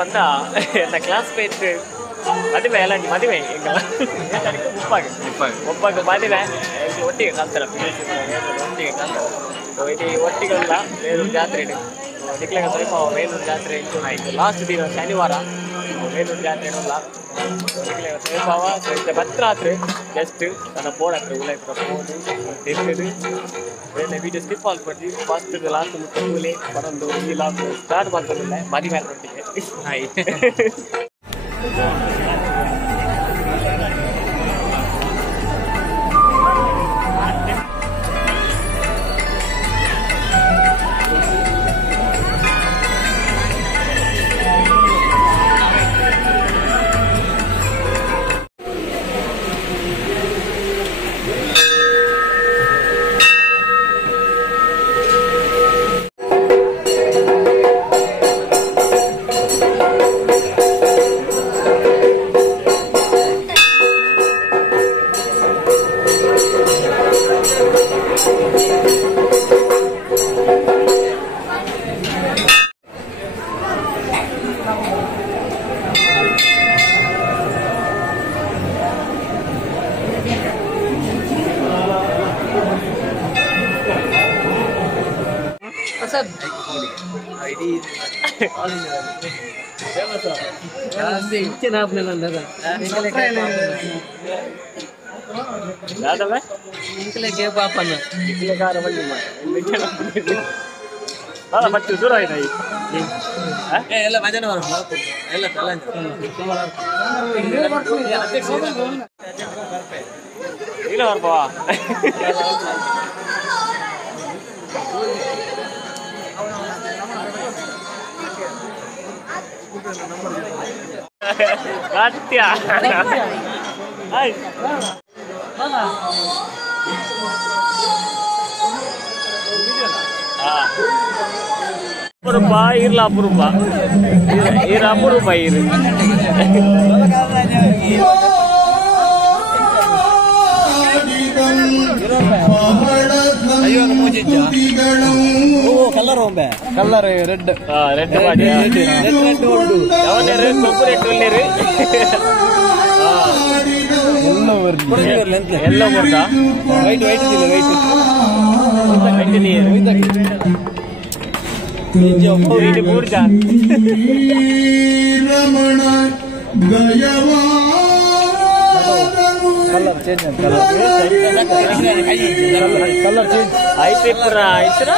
ಬಂದ ನನ್ನ ಕ್ಲಾಸ್ಮೇಟ್ ಮದುವೆ ಎಲ್ಲಂಟಿ ಮದುವೆ ಈಗಲ್ಲ ಒಬ್ಬಾಗ ಮದುವೆ ಒಟ್ಟಿಗೆ ಕಾಣ್ತಾರೆ ಒಟ್ಟಿಗೆ ಕಾಣ್ತಾರೆ ಇದು ಒಟ್ಟಿಗೆಲ್ಲ ಬೇಲೂರು ಜಾತ್ರೆ ನಿಕ್ಲೆಗ ಸ್ವಲ್ಪ ಬೇಲೂರು ಜಾತ್ರೆ ಆಯಿತು ಲಾಸ್ಟ್ ದಿನ ಶನಿವಾರ ಬೇಲೂರು ಜಾತ್ರೆ ಇಲ್ಲ ನಿಕ್ಲೆಗ ಸ್ವಲ್ಪವ ಸ್ವಲ್ಪ ಭದ್ರಾತ್ರಿ ಜಸ್ಟ್ ನನ್ನ ಫೋನ್ ಹತ್ರ ಉಳ್ಳಾಯ್ತು ಫೋನ್ ತಿರುಗಿದು ಬೇರೆ ವೀಡಿಯೋ ಸ್ಕಿಪ್ ಆಗ್ಬಿಟ್ಟು ಫಸ್ಟ್ ಲಾಸ್ಟ್ ಮುಟ್ಟೂಲೆ ಬರೋದು ಈ ಲಾಸ್ಟ್ ಸ್ಟಾರ್ಟ್ ಮಾಡ್ತಿಲ್ಲ ಮದುವೆ ಒಟ್ಟಿಗೆ ಆಯ್ತು ಮತ್ತೆ ದೂರ ಆಯ್ತಾ ಎಲ್ಲ ಮಜಾನ ಎಲ್ಲ ಇಲ್ಲ ಬರ್ಬವಾ Katya. Hai. Mana? Purba, irla purba. Ira purba ir. Ayo kamu jejak. Oh, color ombe. Color red. Red body. Red oldu. Yawane red super red olleru. Yellow length. Yellow borda. White dile white. White ni. Jo ko ini burja. Ramana gayawa. Color change color change ice pura ice na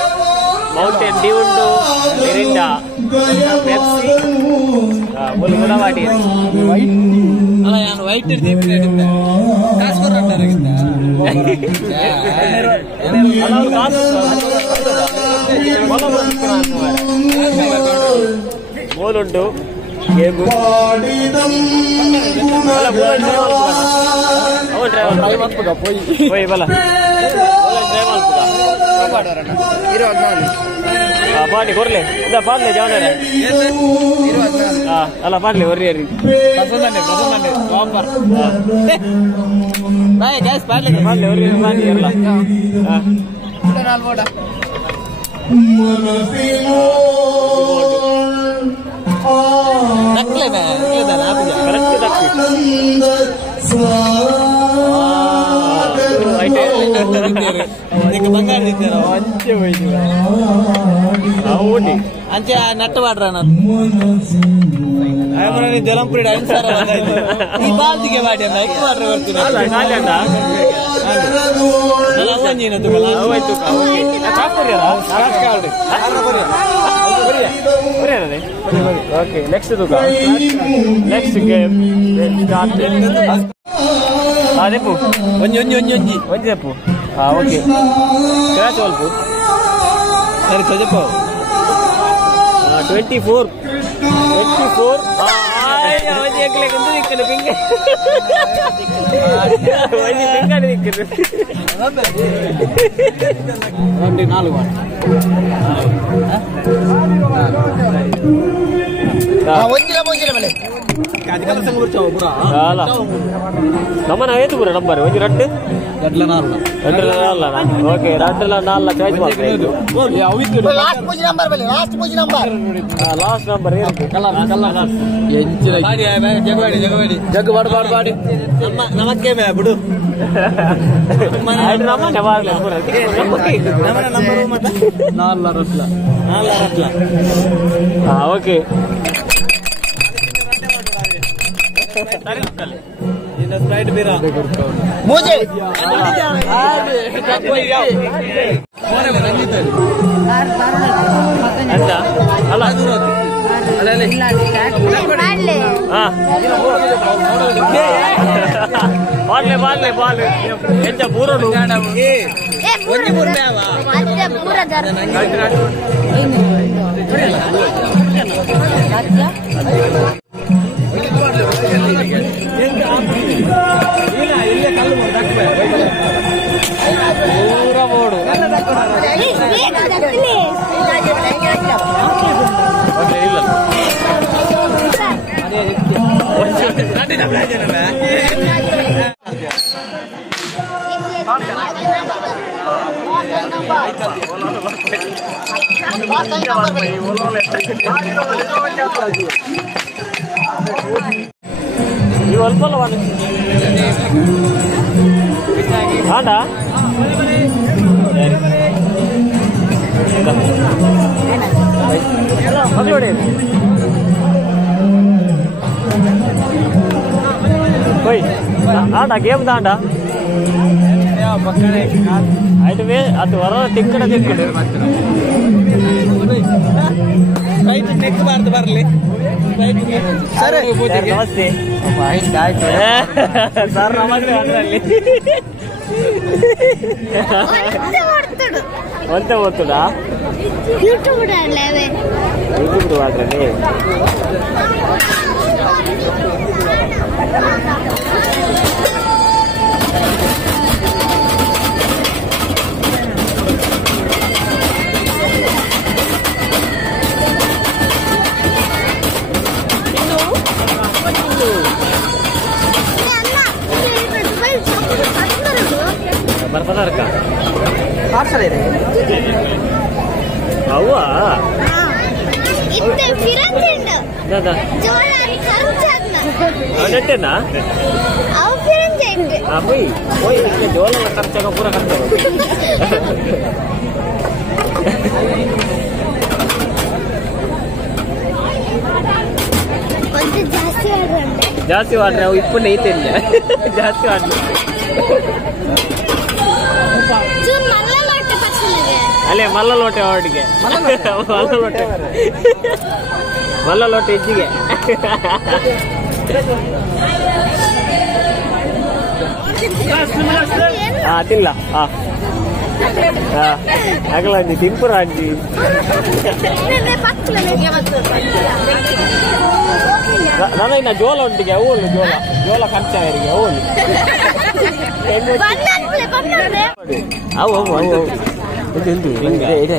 mountain dew undu mirinda pepsi bolu kuda vaadi white ala yanu white deepre idunde transfer antaru kinda ala gas bolu undu gemu ala bolu Oh, driver. Poi bala. Driver puga. Kapadorana. 24. Paadi korle. Ida paadle javnare. 24. Ala paadle orri. Pasandane. Bomber. Bye guys, paadle orri paadi erla. Ida naal boda. Nakle me. Ida na apuja. Correct dakki. ಅಂಚೆ nut ಮಾಡ್ರ ನಾನು ಜಲಂಪುರಿ ಈ ಬಾಲ್ದಿಗೆ ಮಾಡಿ ಎಕ್ ಮಾಡ್ರೆ ಬರ್ತೀನಿ okay next next game Depu. Onji depu. Okay. Scratch olpu. Sari sajepo. 24. Ay, onji ekle kundu ikkadu pinge. Onji pingadu ikkadu. 24 one. ನಮ್ಮ ಏತು ಪೂರ number ಒಂದು ರಟ್ಟು ಓಕೆ ರಟ್ಟೆಲ್ಲ 4 ಚಾಯ್ಸ್ ಮಾಡ್ತೀವಿ ಲಾಸ್ಟ್ ನಂಬರ್ ಜಗ್ ಬಾಡಿ ನಮಕ್ಕೆ ಬಿಡು ಓಕೆ स्प्राइट मेरा मुझे ada ada game ada itu atau orang tiket sir ನಮಸ್ತೆ sir ನಮಸ್ತೆ ಒಂದೇ ಓದ್ತುಡಾ ಯೂಟ್ಯೂಬ್ ಮಾಡ್ರಿ ಬರ್ತದ ಪಾರ್ಸಲ್ ಇದೆ ಅವ್ವ ಇತ್ತೆ ಫಿರಂಜೆಂಡ್ ದಾದಾ ಜೋಳಾರಿ ಖರ್ಚಾಗ್ನ ಅದೆಟ್ಟೆನಾ ಅವು ಫಿರಂಜೆಂಡ್ ಅಪ್ಪಿ ಓಯ್ ಇದಕ್ಕೆ ಜೋಳ ಖರ್ಚಾಗ ಪೂರ ಖರ್ಚಾಗ ಒಂದು ಜಾಸ್ತಿ ಆಡ್ರೆ ಅವು ಇಪ್ಪಣ್ಣ ಐತಿಲ್ಲ ಜಾಸ್ತಿ ಆಡ್ಲಿ ಅಲ್ಲೇ ಮಲ್ಲ ಲೋಟೆ ಹೊರಡಿಗೆ ಮಲ್ಲ ಲೋಟೆ ಹೆಚ್ಚಿಗೆ ತಿಲ್ಲ ಆಗಲ್ಲ ಅಂಜಿ ತಿಂಪುರ ಅಂಜಿ ನನ್ನ ಇನ್ನ ಜೋಳ ಉಂಟಿಗೆ ಅವಳು ಜೋಳ ಖರ್ಚಾಗರಿಗೆ ಅವಳು ಅವು ಅವು ಅವು ಇದು ಇದೆ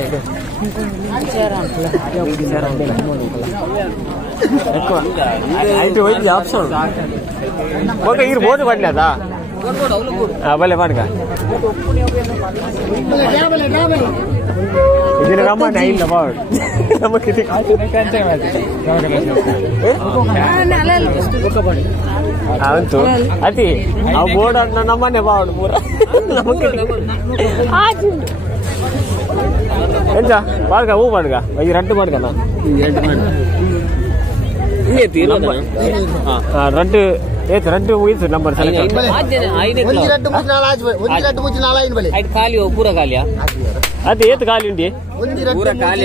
ಐದು ಐದು ಆಪ್ಷನ್ ಓಕೆ ಇರ್ಬೋದು ಬನ್ನಿ ಅದಾ ಭಲೆ ಮಾಡ್ಗ ಇದನ್ನ ರಮ್ಮಣ್ಣ ಇಲ್ಲ ಬಾಡ್ ನಮಗೆ ಅವಂತು ಅತಿ ಆ ಬೋರ್ಡ್ ಅನ್ನ ನಮ್ಮನೆ ಬಾಡ್ ಪೂರ ನಮಗೆ ಎಂತ ಮಾಡ್ಗ ಹೂ ಮಾಡ್ಗ ಈ ರಡ್ಡು ಮಾಡ್ಗನ ರಡ್ಡು ಏತ್ ರಡ್ಡು ಮುಗಿತು ನಂಬರ್ ಖಾಲಿ ಪೂರ ಖಾಲಿಯಾ ಅದು ಏತ್ ಖಾಲಿ ಉಂಡಿ ಪೂರ ಖಾಲಿ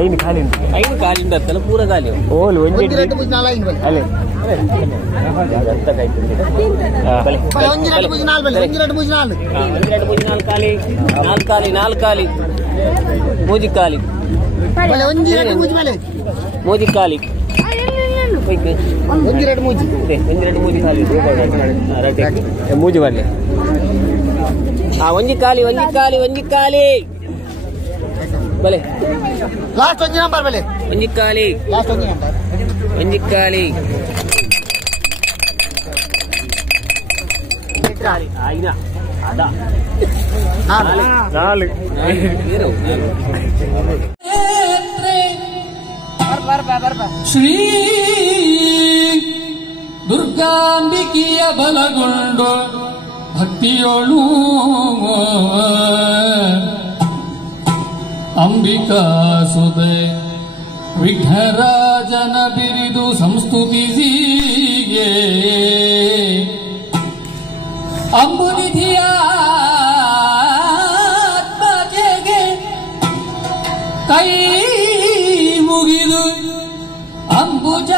ಐದು ಖಾಲಿ ಉಂಟು ಐದು ಖಾಲಿ ಉಂಟಲ್ಲ ಪೂರ ಖಾಲಿ ಓಲ್ ಒಂದು ಅಲ್ಲೇ ನಾಲ್ಕು ಖಾಲಿ ಮೂಜಿ ಖಾಲಿ ಮೂಜಿ ಖಾಲಿ ಒಂದೆರಡು ಮೂಜಿ ಖಾಲಿ ಮೂಜಿ ಬರಲಿ ಒಂಜಿ ಖಾಲಿ ಬಲೆ ಲಾಸ್ಟ್ ಒಂದು ನಂಬರ್ ಬಲೆ ಒಂಜಿಕ್ಕಾಲಿ ಲಾಸ್ಟ್ ಒಂದು ನಂಬರ್ ಒಂಜಿಕ್ಕಾಲಿ ಆಯ್ನ ಅದ ನಾಲ್ಕು ಶ್ರೀ ದುರ್ಗಾಂಬಿಕೆಯ ಬಲಗೊಂಡು ಭಕ್ತಿಯೋಳು ಅಂಬಿಕಾ ಸುದೆ ವಿಘ್ನರಾಜನ ಬಿರಿದು ಸಂಸ್ತುತಿಸಿಗೆ ಅಂಬುನಿಧಿಯ ಆತ್ಮಜೆಗೆ ಕೈ ಮುಗಿದು ಅಂಬುಜಾಸನವಾಣಿಯರ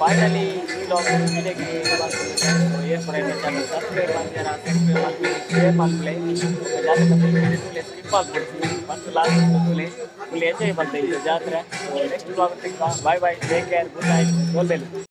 ಫೈನಲಿ ಈ ಲಾಗ್ ವಿಡಿಯೋಗೆ ಏನು ಪಡೆಯುತ್ತೆ ಚಾನಲ್ ಸಬ್ಸ್ಕ್ರೈಬ್ ಮಾಡ್ತೀರಾ ಶೇರ್ ಮಾಡ್ಕೊಳ್ಳಿ ಜಾತ್ರೆ ಸ್ಕಿಪ್ ಆಗ್ಬಿಡ್ತೀವಿ ಫಸ್ಟ್ ಲಾಸ್ಟ್ ಫುಲ್ ಎಂಜಾಯ್ ಮಾಡ್ತಾ ಇದ್ದೀವಿ ಜಾತ್ರೆ next blog bye bye take care good night